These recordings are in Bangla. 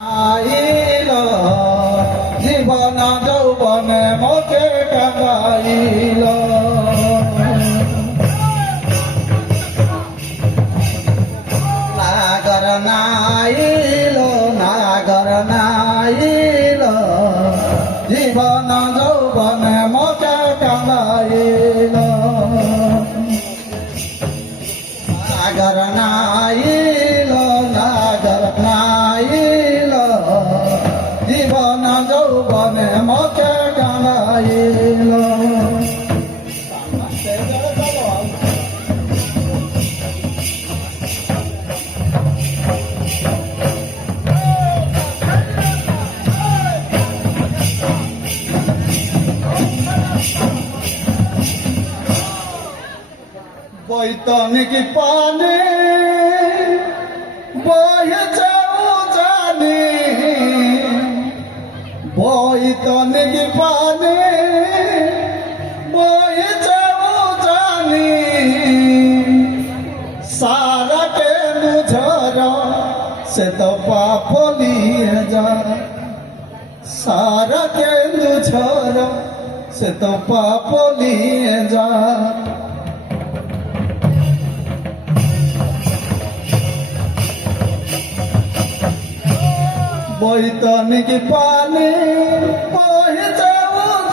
আইল জীবন যৌবনে মোকে টাঙাইল নাগর নাইল নাগর নাইল জীবন যৌবনে মোকে টাঙাইল নাগর নাইল নাগর নাইল জীবন যৌবনে মোকে টাঙাইল বৈতনিক পানে বহেছে জানি বৈতনিক পানে বহেছে জানি সারা কেন ঝরা সে তো পাপ লিয়ে যা সারা কেন ঝরা সে তো পাপ লিয়ে যা বৈতনিক পানে বহেছে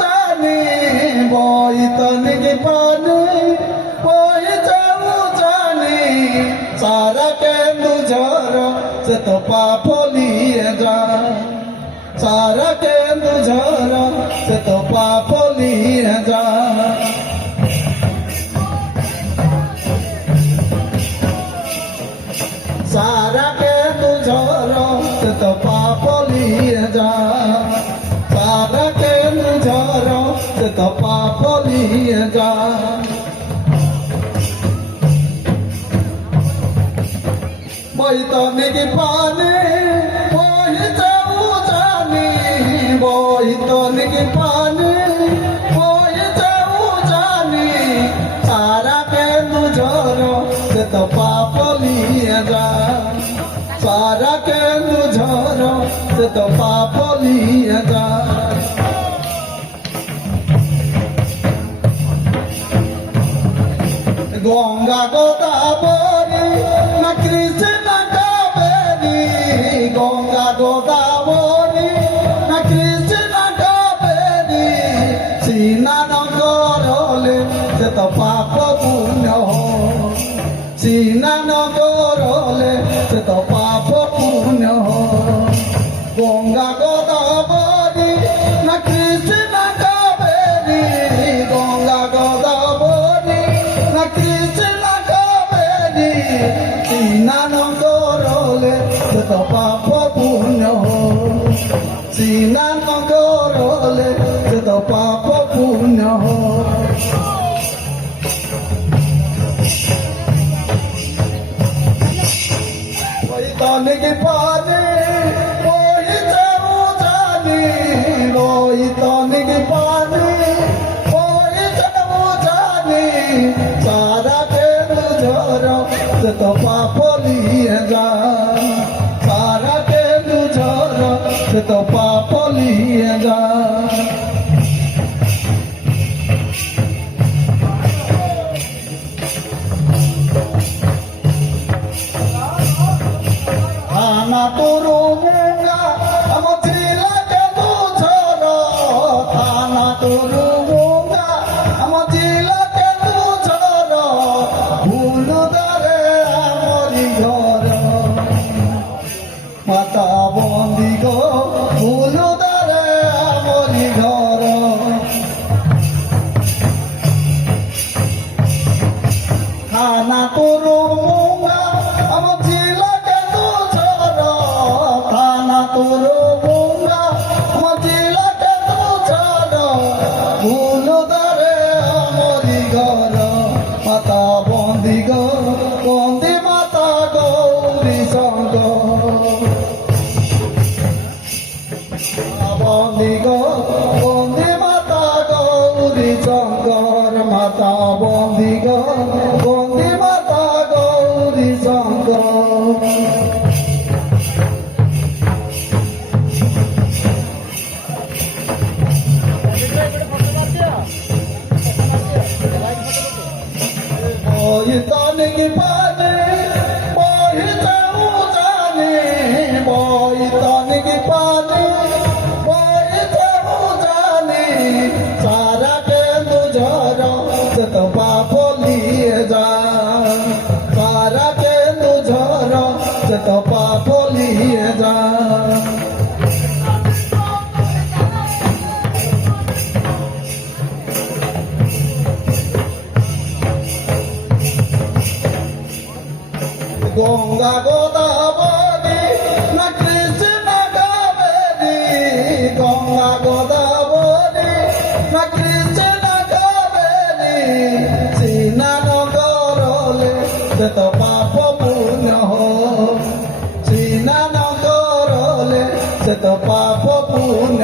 জানি বৈতনিক পানে বহেছে জানি সারা কেন ঝরা সে তো পাপ লিয়ে যা সারা কেন ঝরা সে তো পাপ লিয়ে যা सारा के तू झरो से तो पाप लिए जा सारा के तू झरो से तो पाप लिए जा বৈতনিক পানে বহিতে জানি বৈতনিক পানে বহিতে জানি সারা के तू झरो से तो पाप लिए जा सारा के तू झरो से तो पाप लिए जा गंगा गोदावरी न कृष्ण कावेरी गंगा गोदावरी न कृष्ण कावेरी स्नान करले से तो पाप पुण्य हो स्नान करले से तो पाप पुण्य हो गंगा गोदावरी न कृष्ण कावेरी गंगा गोदावरी न कृष्ण कावेरी स्नान करले से तो पाप पुण्य हो स्नान करले से तो पाप पुण्य हो বৈতনিক পানে বহিতে জানি বৈতনিক পানে বহিতে জানি সারা কেন ঝরা সে তো পাপ লিয়ে যা সারা কেন ঝরা সে তো পাপ লিয়ে যা থানা তোরো মুঙ্গা আমার জিলা কেন ঝরা থানা তোরো মুঙ্গা আমার জিলা কেন ঝরা ভুল দারে আমরি ঘর মাতা বন্দি গো ভুল দারে আমরি ঘর থানা তোরো মুঙ্গা আমার জিলা তোরো মুঙ্গা মজিলা কে তু ছাড়ো ভুল দারে আমরি ঘর মাতা বন্দি গো বন্দি মাতা গৌরী সঙ্গ বন্দি গো বন্দি মাতা গৌরী শঙ্কর মাতা বন্দি গো বন্দি মাতা গৌরী শঙ্কর সে তো পাপ পুণ্য